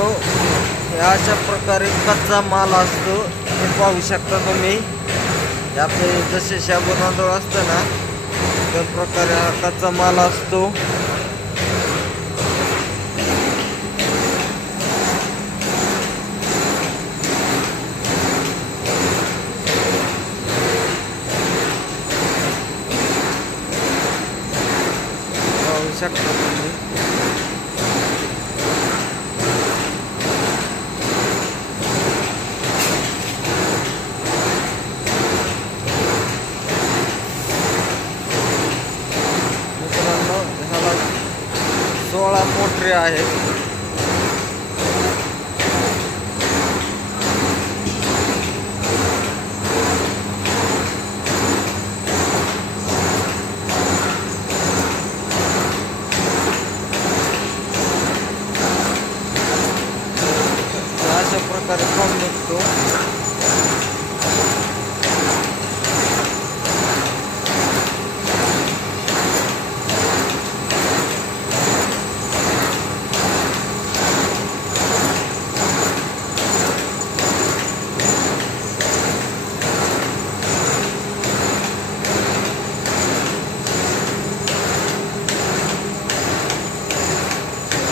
मित्रांनो, हे अशा प्रकारे कच्चा माल असतो. हे पाहू शकता तुम्ही. आपले जसे शाबू तांदूळ असतं ना, त्या प्रकारे हा कच्चा माल असतो. पाहू शकता तुम्ही. मित्रांनो, ह्याला 16 मोटरी आहेत. अशा प्रकारे फॉर्म निघतो.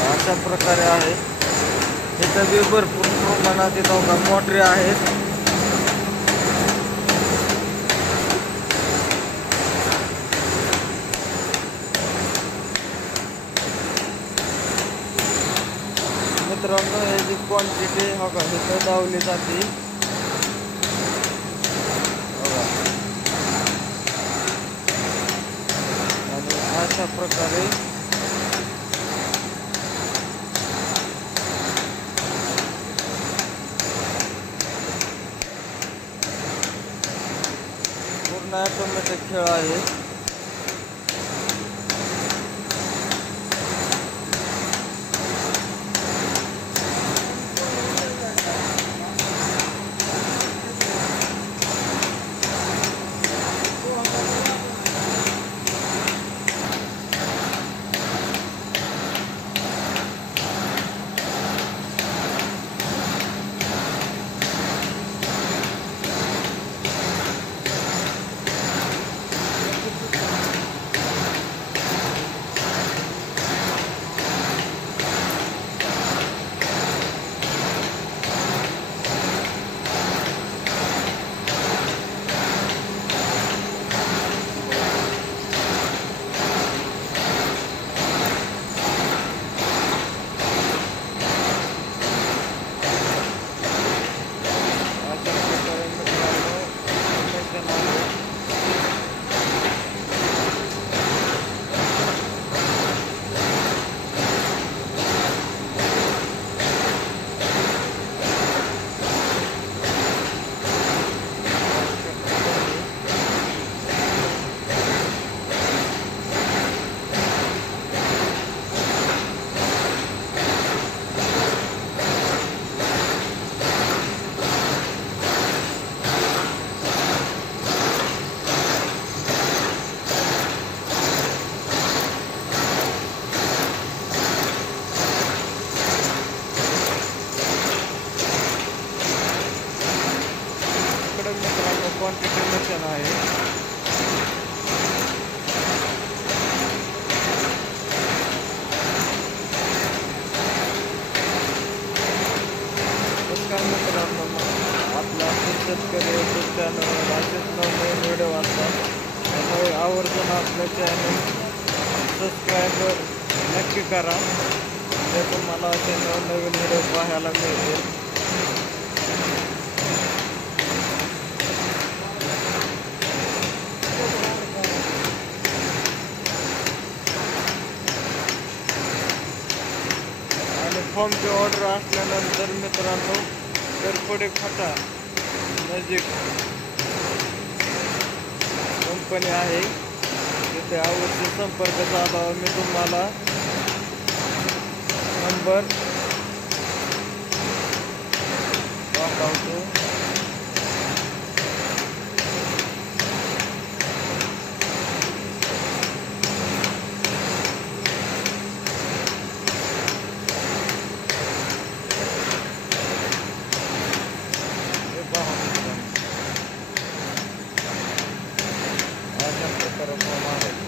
अशा प्रकारे आहे. इथं बी भरपूर प्रमाणात इथं मोटरी आहेत. मित्रांनो, याची क्वांटिटी बघा इथं लावली जाते. बघा, आणि अशा प्रकारे पूर्ण ऑटोमॅटिक खेळ आहे. क्वांटिटी मशीन आहे. मित्रांनो, आपला शेतकरी यूट्यूब चॅनलवर असेच नवीन व्हिडिओ असतात. त्यामुळे आवर्जून आपलं चॅनल सबस्क्राईब नक्की करा. म्हणजे तुम्हाला असे नवीन व्हिडिओ पाहायला मिळतील. फॉर्मची ऑर्डर असल्यानंतर मित्रांनो, करपडे फाटा नजीक कंपनी आहे, तिथे अवश्य संपर्क साधावा. मी तुम्हाला नंबर पाठवतो. महाराज.